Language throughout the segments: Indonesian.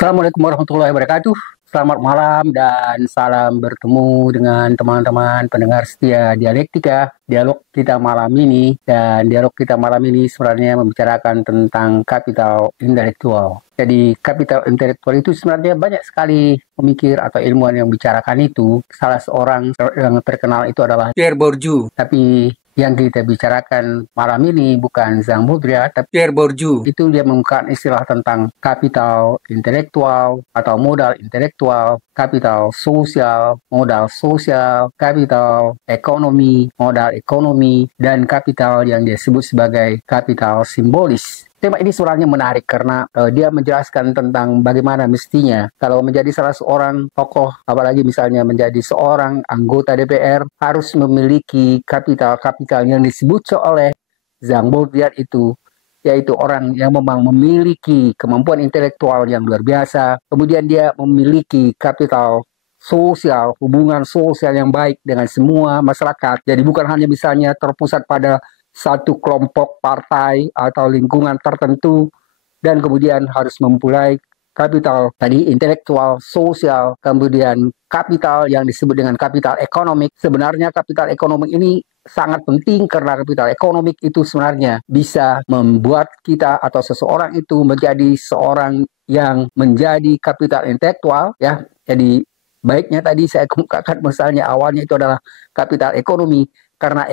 Assalamualaikum warahmatullahi wabarakatuh. Selamat malam dan salam bertemu dengan teman-teman pendengar setia Dialektika. Dialog kita malam ini sebenarnya membicarakan tentang kapital intelektual. Jadi kapital intelektual itu sebenarnya banyak sekali pemikir atau ilmuwan yang bicarakan itu. Salah seorang yang terkenal itu adalah Pierre Bourdieu. Tapi yang kita bicarakan malam ini bukan Zhang Baudrillard, tapi Pierre Bourdieu. Itu dia menggunakan istilah tentang kapital intelektual atau modal intelektual, kapital sosial, modal sosial, kapital ekonomi, modal ekonomi, dan kapital yang dia sebut sebagai kapital simbolis. Tema ini sebenarnya menarik karena dia menjelaskan tentang bagaimana mestinya kalau menjadi salah seorang tokoh, apalagi misalnya menjadi seorang anggota DPR, harus memiliki kapital-kapital yang disebut oleh Zhang Baudrillard itu, yaitu orang yang memang memiliki kemampuan intelektual yang luar biasa, kemudian dia memiliki kapital sosial, hubungan sosial yang baik dengan semua masyarakat. Jadi bukan hanya misalnya terpusat pada satu kelompok partai atau lingkungan tertentu, dan kemudian harus memulai kapital tadi intelektual, sosial, kemudian kapital yang disebut dengan kapital ekonomik. Sebenarnya kapital ekonomik ini sangat penting karena kapital ekonomik itu sebenarnya bisa membuat kita atau seseorang itu menjadi seorang yang menjadi kapital intelektual, ya. Jadi baiknya tadi saya kemukakan misalnya awalnya itu adalah kapital ekonomi, karena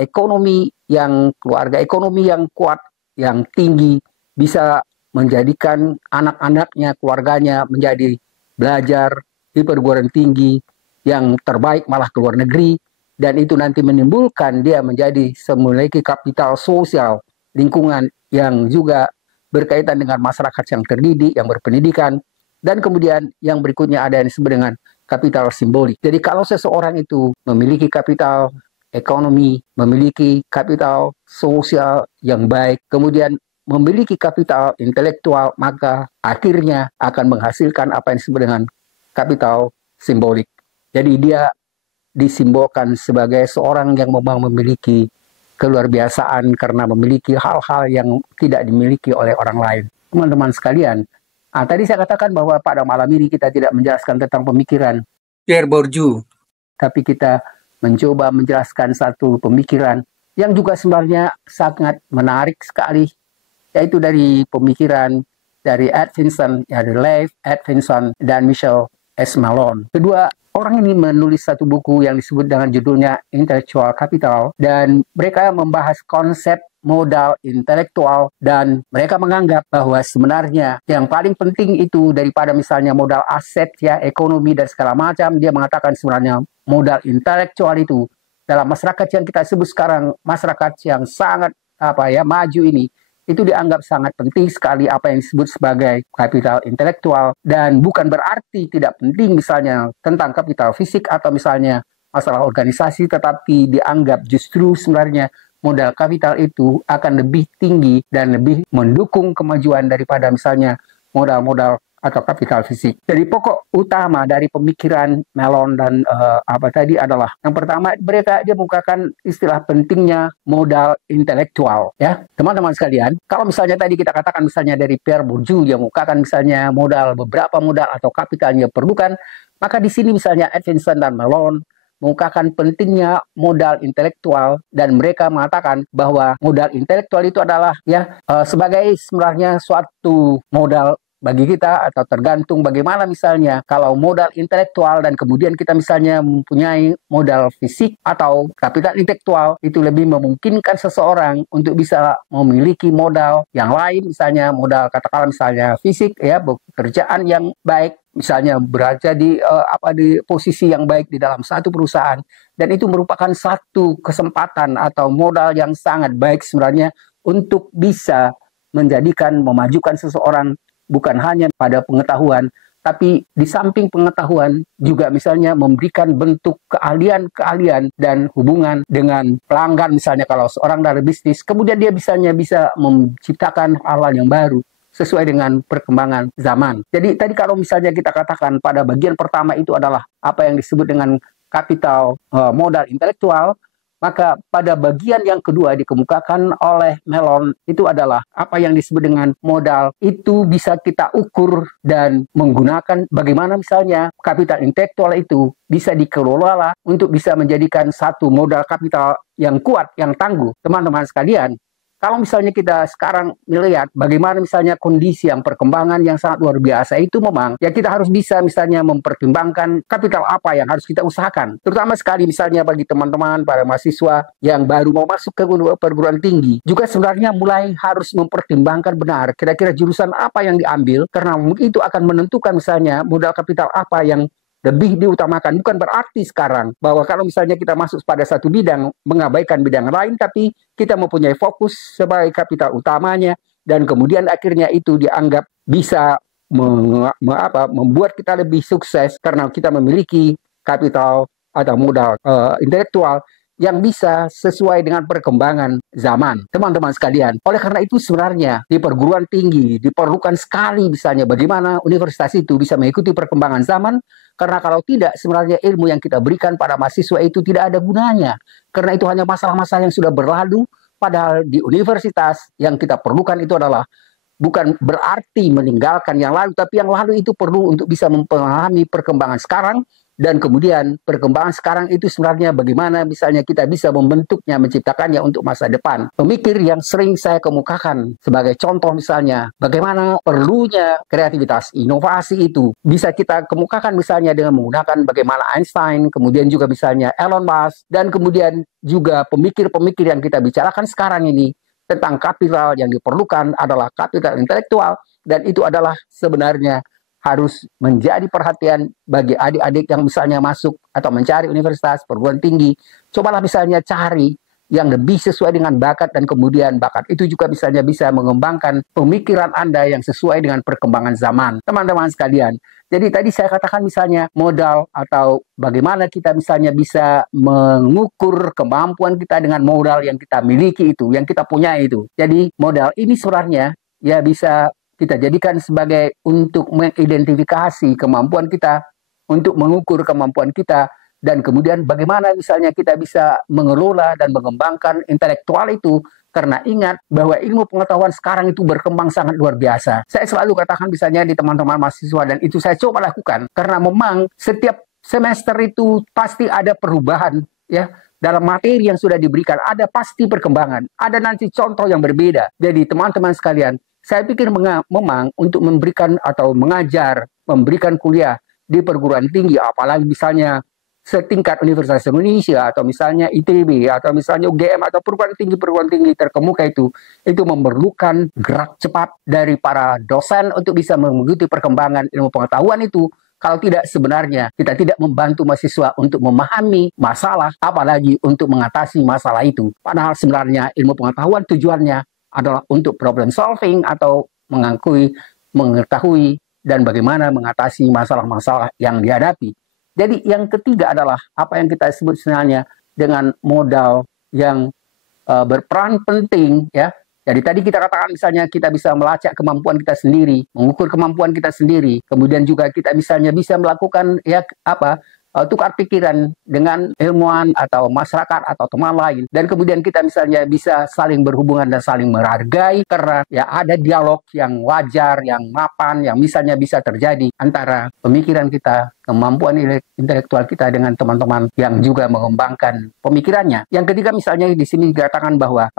keluarga ekonomi yang kuat, yang tinggi, bisa menjadikan anak-anaknya, keluarganya menjadi belajar di perguruan tinggi yang terbaik, malah ke luar negeri, dan itu nanti menimbulkan dia menjadi memiliki kapital sosial, lingkungan yang juga berkaitan dengan masyarakat yang terdidik, yang berpendidikan, dan kemudian yang berikutnya ada yang disebut dengan kapital simbolik. Jadi kalau seseorang itu memiliki kapital ekonomi, memiliki kapital sosial yang baik, kemudian memiliki kapital intelektual, maka akhirnya akan menghasilkan apa yang disebut dengan kapital simbolik. Jadi dia disimbolkan sebagai seorang yang memang memiliki keluarbiasaan karena memiliki hal-hal yang tidak dimiliki oleh orang lain. Teman-teman sekalian, tadi saya katakan bahwa pada malam ini kita tidak menjelaskan tentang pemikiran Pierre Bourdieu, tapi kita mencoba menjelaskan satu pemikiran yang juga sebenarnya sangat menarik sekali, yaitu dari pemikiran dari Atkinson, dari Leif Atkinson dan Michel S. Malone. Kedua orang ini menulis satu buku yang disebut dengan judulnya Intellectual Capital, dan mereka membahas konsep modal intelektual, dan mereka menganggap bahwa sebenarnya yang paling penting itu daripada misalnya modal aset, ya, ekonomi dan segala macam, dia mengatakan sebenarnya modal intelektual itu dalam masyarakat yang kita sebut sekarang masyarakat yang sangat maju ini, itu dianggap sangat penting sekali apa yang disebut sebagai kapital intelektual, dan bukan berarti tidak penting misalnya tentang kapital fisik atau misalnya masalah organisasi, tetapi dianggap justru sebenarnya modal kapital itu akan lebih tinggi dan lebih mendukung kemajuan daripada misalnya modal-modal atau kapital fisik. Jadi pokok utama dari pemikiran Malone dan tadi adalah yang pertama, dia bukakan istilah pentingnya modal intelektual, ya teman-teman sekalian. Kalau misalnya tadi kita katakan misalnya dari Pierre Bourdieu yang bukakan misalnya beberapa modal atau kapital yang perlukan, maka di sini misalnya Atkinson dan Malone mengungkapkan pentingnya modal intelektual, dan mereka mengatakan bahwa modal intelektual itu adalah sebagai sebenarnya suatu modal bagi kita, atau tergantung bagaimana misalnya kalau modal intelektual dan kemudian kita misalnya mempunyai modal fisik atau kapital intelektual, itu lebih memungkinkan seseorang untuk bisa memiliki modal yang lain, misalnya modal katakanlah misalnya fisik, ya, pekerjaan yang baik, misalnya berada di posisi yang baik di dalam satu perusahaan, dan itu merupakan satu kesempatan atau modal yang sangat baik sebenarnya untuk bisa memajukan seseorang bukan hanya pada pengetahuan, tapi di samping pengetahuan juga misalnya memberikan bentuk keahlian dan hubungan dengan pelanggan, misalnya kalau seorang dari bisnis, kemudian dia bisa menciptakan hal-hal yang baru sesuai dengan perkembangan zaman. Jadi tadi kalau misalnya kita katakan pada bagian pertama itu adalah apa yang disebut dengan kapital modal intelektual, Maka pada bagian yang kedua dikemukakan oleh Mellon itu adalah apa yang disebut dengan modal. Itu bisa kita ukur dan menggunakan bagaimana misalnya kapital intelektual itu bisa dikelola untuk bisa menjadikan satu modal kapital yang kuat, yang tangguh. Teman-teman sekalian, kalau misalnya kita sekarang melihat bagaimana misalnya kondisi yang perkembangan yang sangat luar biasa itu memang ya kita harus bisa misalnya mempertimbangkan kapital apa yang harus kita usahakan. Terutama sekali misalnya bagi teman-teman para mahasiswa yang baru mau masuk ke perguruan tinggi. Juga sebenarnya mulai harus mempertimbangkan benar kira-kira jurusan apa yang diambil karena itu akan menentukan misalnya modal kapital apa yang lebih diutamakan. Bukan berarti sekarang bahwa kalau misalnya kita masuk pada satu bidang mengabaikan bidang lain, tapi kita mempunyai fokus sebagai kapital utamanya dan kemudian akhirnya itu dianggap bisa membuat kita lebih sukses karena kita memiliki kapital atau modal intelektual yang bisa sesuai dengan perkembangan zaman. Teman-teman sekalian, oleh karena itu sebenarnya di perguruan tinggi diperlukan sekali misalnya bagaimana universitas itu bisa mengikuti perkembangan zaman, karena kalau tidak sebenarnya ilmu yang kita berikan pada mahasiswa itu tidak ada gunanya. Karena itu hanya masalah-masalah yang sudah berlalu, padahal di universitas yang kita perlukan itu adalah bukan berarti meninggalkan yang lalu, tapi yang lalu itu perlu untuk bisa memahami perkembangan sekarang. Dan kemudian perkembangan sekarang itu sebenarnya bagaimana misalnya kita bisa membentuknya, menciptakannya untuk masa depan. Pemikir yang sering saya kemukakan sebagai contoh misalnya bagaimana perlunya kreativitas, inovasi itu bisa kita kemukakan misalnya dengan menggunakan bagaimana Einstein, kemudian juga misalnya Elon Musk, dan kemudian juga pemikir-pemikir yang kita bicarakan sekarang ini tentang kapital yang diperlukan adalah kapital intelektual, dan itu adalah sebenarnya harus menjadi perhatian bagi adik-adik yang misalnya masuk atau mencari universitas, perguruan tinggi. Cobalah misalnya cari yang lebih sesuai dengan bakat dan kemudian bakat itu juga misalnya bisa mengembangkan pemikiran Anda yang sesuai dengan perkembangan zaman. Teman-teman sekalian, jadi tadi saya katakan misalnya modal atau bagaimana kita misalnya bisa mengukur kemampuan kita dengan modal yang kita miliki itu, yang kita punya itu. Jadi modal ini sebenarnya ya bisa kita jadikan sebagai untuk mengidentifikasi kemampuan kita, untuk mengukur kemampuan kita, dan kemudian bagaimana misalnya kita bisa mengelola dan mengembangkan intelektual itu, karena ingat bahwa ilmu pengetahuan sekarang itu berkembang sangat luar biasa. Saya selalu katakan misalnya di teman-teman mahasiswa, dan itu saya coba lakukan, karena memang setiap semester itu pasti ada perubahan, ya. Dalam materi yang sudah diberikan, ada pasti perkembangan, ada nanti contoh yang berbeda. Jadi teman-teman sekalian, saya pikir memang untuk memberikan atau mengajar, memberikan kuliah di perguruan tinggi, apalagi misalnya setingkat Universitas Indonesia atau misalnya ITB atau misalnya UGM atau perguruan tinggi terkemuka itu memerlukan gerak cepat dari para dosen untuk bisa mengikuti perkembangan ilmu pengetahuan itu. Kalau tidak sebenarnya kita tidak membantu mahasiswa untuk memahami masalah, apalagi untuk mengatasi masalah itu. Padahal sebenarnya ilmu pengetahuan tujuannya adalah untuk problem solving atau mengetahui dan bagaimana mengatasi masalah-masalah yang dihadapi. Jadi yang ketiga adalah apa yang kita sebut sebenarnya dengan modal yang berperan penting, ya. Jadi tadi kita katakan misalnya kita bisa melacak kemampuan kita sendiri, mengukur kemampuan kita sendiri, kemudian juga kita misalnya bisa melakukan tukar pikiran dengan ilmuwan atau masyarakat atau teman lain, dan kemudian kita misalnya bisa saling berhubungan dan saling menghargai karena ya ada dialog yang wajar, yang mapan, yang misalnya bisa terjadi antara pemikiran kita, kemampuan intelektual kita dengan teman-teman yang juga mengembangkan pemikirannya. Yang ketiga misalnya di sini dikatakan bahwa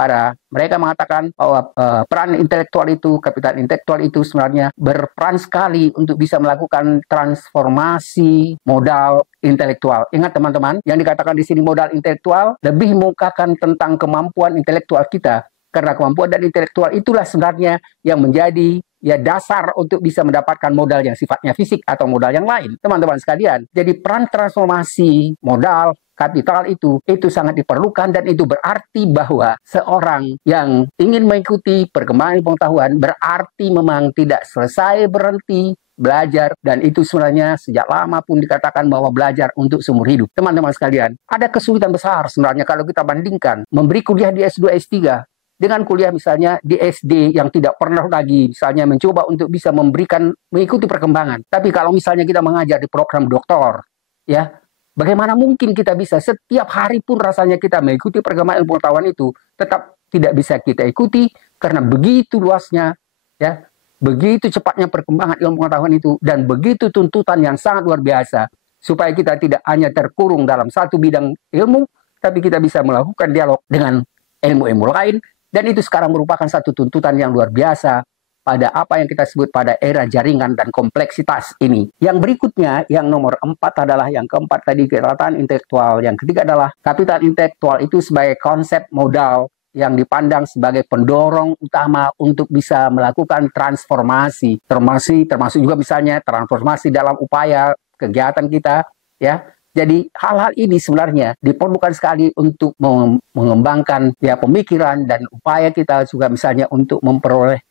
mereka mengatakan bahwa peran intelektual itu, kapital intelektual itu sebenarnya berperan sekali untuk bisa melakukan transformasi modal intelektual. Ingat teman-teman, yang dikatakan di sini modal intelektual lebih mengungkapkan tentang kemampuan intelektual kita. Karena kemampuan dan intelektual itulah sebenarnya yang menjadi dasar untuk bisa mendapatkan modal yang sifatnya fisik atau modal yang lain. Teman-teman sekalian, jadi peran transformasi modal kapital itu sangat diperlukan, dan itu berarti bahwa seorang yang ingin mengikuti perkembangan pengetahuan berarti memang tidak selesai berhenti belajar, dan itu sebenarnya sejak lama pun dikatakan bahwa belajar untuk seumur hidup. Teman-teman sekalian, ada kesulitan besar sebenarnya kalau kita bandingkan memberi kuliah di S2, S3 dengan kuliah misalnya di SD yang tidak pernah lagi misalnya mencoba untuk bisa mengikuti perkembangan. Tapi kalau misalnya kita mengajar di program doktor, ya, Bagaimana mungkin kita bisa setiap hari pun rasanya kita mengikuti perkembangan ilmu pengetahuan itu, tetap tidak bisa kita ikuti karena begitu luasnya, ya, begitu cepatnya perkembangan ilmu pengetahuan itu, dan begitu tuntutan yang sangat luar biasa, supaya kita tidak hanya terkurung dalam satu bidang ilmu, tapi kita bisa melakukan dialog dengan ilmu-ilmu lain, dan itu sekarang merupakan satu tuntutan yang luar biasa pada apa yang kita sebut pada era jaringan dan kompleksitas ini. Yang berikutnya, yang nomor 4 adalah, yang keempat tadi kekuatan intelektual, yang ketiga adalah kapital intelektual itu sebagai konsep modal yang dipandang sebagai pendorong utama untuk bisa melakukan transformasi, termasuk juga misalnya transformasi dalam upaya kegiatan kita, ya. Jadi hal-hal ini sebenarnya diperlukan sekali untuk mengembangkan ya pemikiran dan upaya kita juga misalnya untuk memperoleh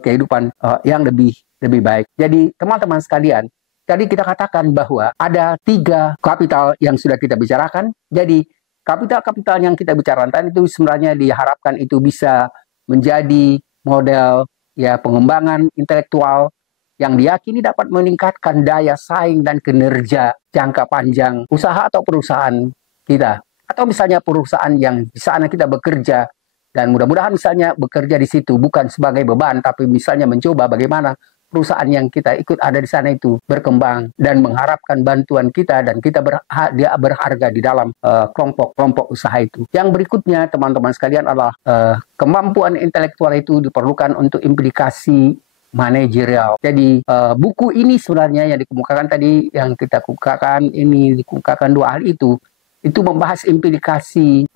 kehidupan yang lebih baik. Jadi teman-teman sekalian, tadi kita katakan bahwa ada 3 kapital yang sudah kita bicarakan. Jadi kapital-kapital yang kita bicarakan itu sebenarnya diharapkan itu bisa menjadi model ya pengembangan intelektual yang diyakini dapat meningkatkan daya saing dan kinerja jangka panjang usaha atau perusahaan kita. Atau misalnya perusahaan yang di sana kita bekerja, dan mudah-mudahan misalnya bekerja di situ bukan sebagai beban, tapi misalnya mencoba bagaimana perusahaan yang kita ikut ada di sana itu berkembang dan mengharapkan bantuan kita, dan kita berharga di dalam kelompok-kelompok usaha itu. Yang berikutnya teman-teman sekalian adalah kemampuan intelektual itu diperlukan untuk implikasi manajerial. Jadi buku ini sebenarnya yang dikemukakan tadi, yang kita kemukakan ini, dikemukakan 2 hal itu membahas implikasi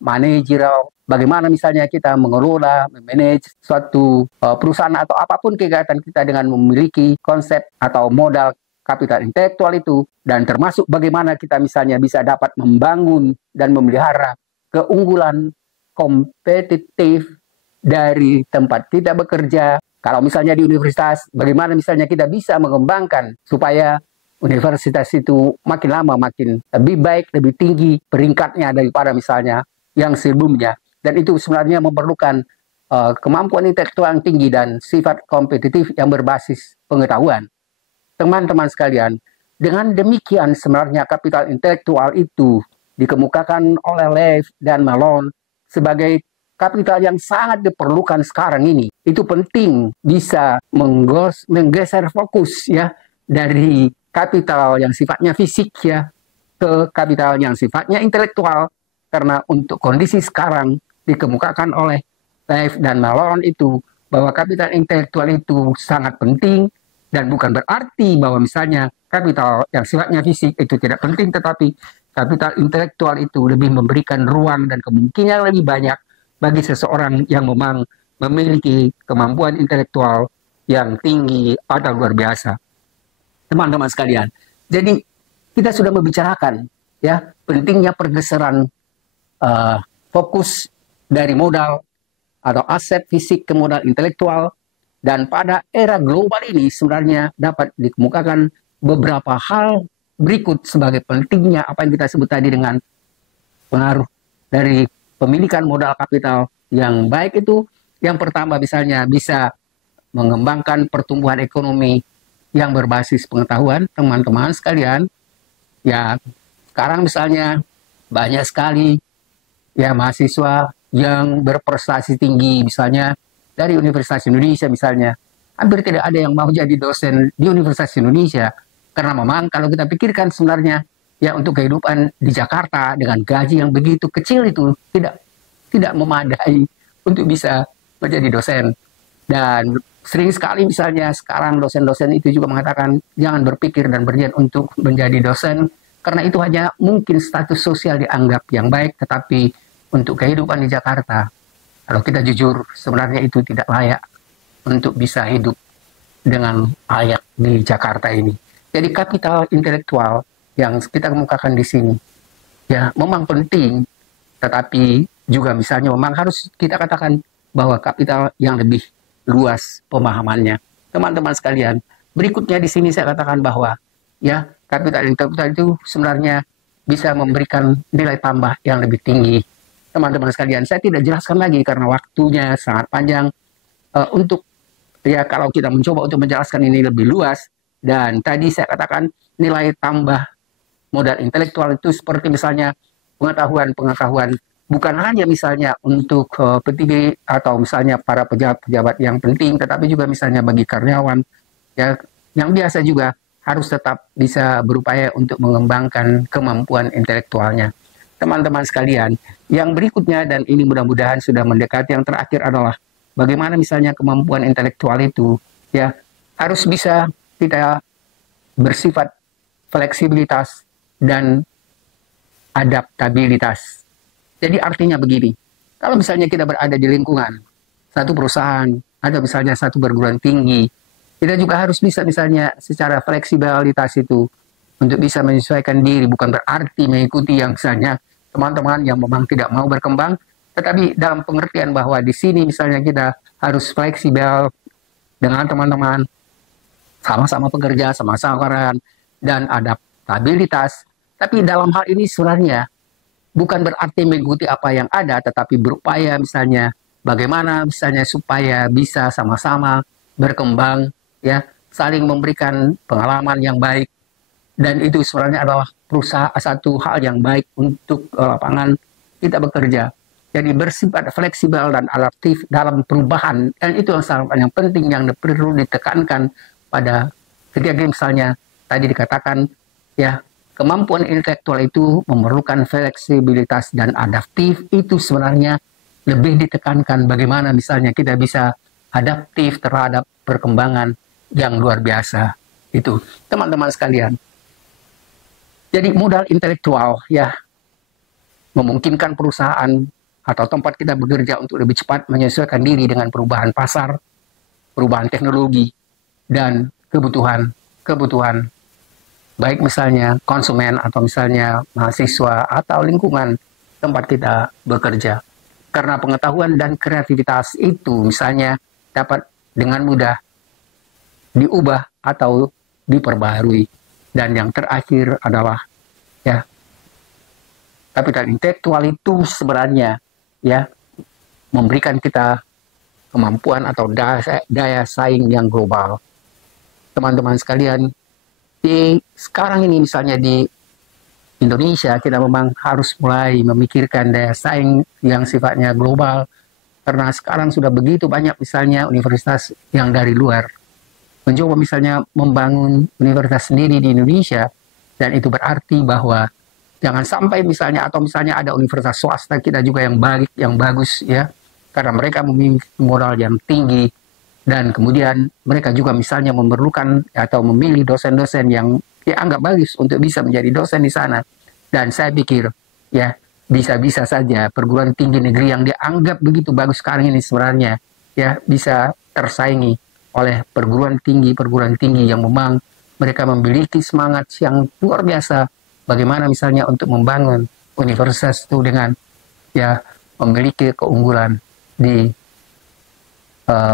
manajerial. Bagaimana misalnya kita mengelola, memanage suatu perusahaan atau apapun kegiatan kita dengan memiliki konsep atau modal kapital intelektual itu, dan termasuk bagaimana kita misalnya bisa dapat membangun dan memelihara keunggulan kompetitif dari tempat kita bekerja. Kalau misalnya di universitas, bagaimana misalnya kita bisa mengembangkan supaya universitas itu makin lama makin lebih baik, lebih tinggi peringkatnya daripada misalnya yang sebelumnya. Dan itu sebenarnya memerlukan kemampuan intelektual yang tinggi dan sifat kompetitif yang berbasis pengetahuan. Teman-teman sekalian, dengan demikian sebenarnya kapital intelektual itu dikemukakan oleh Lev dan Malone sebagai kapital yang sangat diperlukan sekarang ini. Itu penting bisa menggeser fokus ya dari kapital yang sifatnya fisik ya ke kapital yang sifatnya intelektual, karena untuk kondisi sekarang dikemukakan oleh Lev dan Malone itu bahwa kapital intelektual itu sangat penting, dan bukan berarti bahwa misalnya kapital yang sifatnya fisik itu tidak penting, tetapi kapital intelektual itu lebih memberikan ruang dan kemungkinan lebih banyak bagi seseorang yang memang memiliki kemampuan intelektual yang tinggi atau luar biasa. Teman-teman sekalian, jadi kita sudah membicarakan ya pentingnya pergeseran fokus dari modal atau aset fisik ke modal intelektual, dan pada era global ini sebenarnya dapat dikemukakan beberapa hal berikut sebagai pentingnya apa yang kita sebut tadi dengan pengaruh dari pemilikan modal kapital yang baik itu. Yang pertama misalnya bisa mengembangkan pertumbuhan ekonomi yang berbasis pengetahuan. Teman-teman sekalian, ya sekarang misalnya banyak sekali ya mahasiswa yang berprestasi tinggi misalnya dari Universitas Indonesia misalnya. Hampir tidak ada yang mau jadi dosen di Universitas Indonesia, karena memang kalau kita pikirkan sebenarnya ya untuk kehidupan di Jakarta dengan gaji yang begitu kecil itu tidak memadai untuk bisa menjadi dosen. Dan sering sekali misalnya sekarang dosen-dosen itu juga mengatakan jangan berpikir dan berniat untuk menjadi dosen, karena itu hanya mungkin status sosial dianggap yang baik, tetapi untuk kehidupan di Jakarta, kalau kita jujur, sebenarnya itu tidak layak untuk bisa hidup dengan layak di Jakarta ini. Jadi kapital intelektual yang kita kemukakan di sini, ya memang penting, tetapi juga misalnya memang harus kita katakan bahwa kapital yang lebih luas pemahamannya. Teman-teman sekalian, berikutnya di sini saya katakan bahwa ya kapital intelektual itu sebenarnya bisa memberikan nilai tambah yang lebih tinggi. Teman-teman sekalian, saya tidak jelaskan lagi karena waktunya sangat panjang untuk ya kalau kita mencoba untuk menjelaskan ini lebih luas. Dan tadi saya katakan nilai tambah modal intelektual itu seperti misalnya pengetahuan bukan hanya misalnya untuk petinggi atau misalnya para pejabat-pejabat yang penting, tetapi juga misalnya bagi karyawan ya yang biasa juga harus tetap bisa berupaya untuk mengembangkan kemampuan intelektualnya. Teman-teman sekalian, yang berikutnya dan ini mudah-mudahan sudah mendekati yang terakhir adalah bagaimana misalnya kemampuan intelektual itu ya harus bisa kita bersifat fleksibilitas dan adaptabilitas. Jadi artinya begini, kalau misalnya kita berada di lingkungan satu perusahaan, ada misalnya satu perguruan tinggi, kita juga harus bisa misalnya secara fleksibilitas itu untuk bisa menyesuaikan diri, bukan berarti mengikuti yang misalnya teman-teman yang memang tidak mau berkembang, tetapi dalam pengertian bahwa di sini misalnya kita harus fleksibel dengan teman-teman, sama-sama bekerja, sama-sama peran, dan adaptabilitas. Tapi dalam hal ini sebenarnya bukan berarti mengikuti apa yang ada, tetapi berupaya misalnya bagaimana misalnya supaya bisa sama-sama berkembang, ya, saling memberikan pengalaman yang baik, dan itu sebenarnya adalah satu hal yang baik untuk lapangan kita bekerja. Jadi bersifat fleksibel dan adaptif dalam perubahan, dan itu yang penting yang perlu ditekankan pada ketika misalnya tadi dikatakan ya kemampuan intelektual itu memerlukan fleksibilitas dan adaptif, itu sebenarnya lebih ditekankan bagaimana misalnya kita bisa adaptif terhadap perkembangan yang luar biasa itu teman-teman sekalian. Jadi modal intelektual ya memungkinkan perusahaan atau tempat kita bekerja untuk lebih cepat menyesuaikan diri dengan perubahan pasar, perubahan teknologi, dan kebutuhan baik misalnya konsumen atau misalnya mahasiswa atau lingkungan tempat kita bekerja. Karena pengetahuan dan kreativitas itu misalnya dapat dengan mudah diubah atau diperbaharui. Dan yang terakhir adalah ya kapital intelektual itu sebenarnya ya memberikan kita kemampuan atau daya saing yang global. Teman-teman sekalian, di sekarang ini misalnya di Indonesia kita memang harus mulai memikirkan daya saing yang sifatnya global, karena sekarang sudah begitu banyak misalnya universitas yang dari luar mencoba misalnya membangun universitas sendiri di Indonesia, dan itu berarti bahwa jangan sampai misalnya atau misalnya ada universitas swasta kita juga yang baik, yang bagus ya, karena mereka memiliki modal yang tinggi, dan kemudian mereka juga misalnya memerlukan atau memilih dosen-dosen yang dianggap bagus untuk bisa menjadi dosen di sana. Dan saya pikir ya bisa-bisa saja perguruan tinggi negeri yang dianggap begitu bagus sekarang ini sebenarnya ya bisa tersaingi oleh perguruan tinggi yang memang mereka memiliki semangat yang luar biasa bagaimana misalnya untuk membangun universitas itu dengan ya memiliki keunggulan di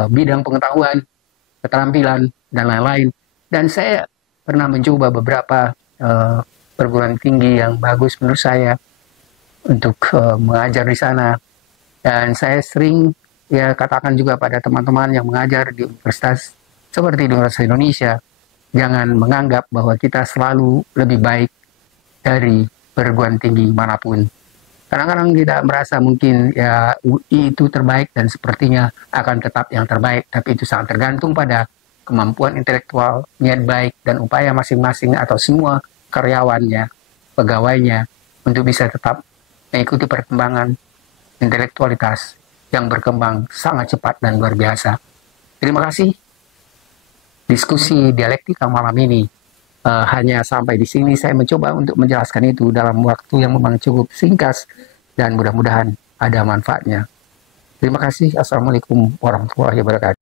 bidang pengetahuan, keterampilan, dan lain-lain. Dan saya pernah mencoba beberapa perguruan tinggi yang bagus menurut saya untuk mengajar di sana. Dan saya sering ya katakan juga pada teman-teman yang mengajar di universitas seperti di Universitas Indonesia, jangan menganggap bahwa kita selalu lebih baik dari perguruan tinggi manapun. Kadang-kadang kita merasa mungkin ya UI itu terbaik dan sepertinya akan tetap yang terbaik, tapi itu sangat tergantung pada kemampuan intelektual, niat baik, dan upaya masing-masing atau semua karyawannya, pegawainya untuk bisa tetap mengikuti perkembangan intelektualitas yang berkembang sangat cepat dan luar biasa. Terima kasih. Diskusi dialektika malam ini hanya sampai di sini. Saya mencoba untuk menjelaskan itu dalam waktu yang memang cukup singkat dan mudah-mudahan ada manfaatnya. Terima kasih. Assalamualaikum warahmatullahi wabarakatuh.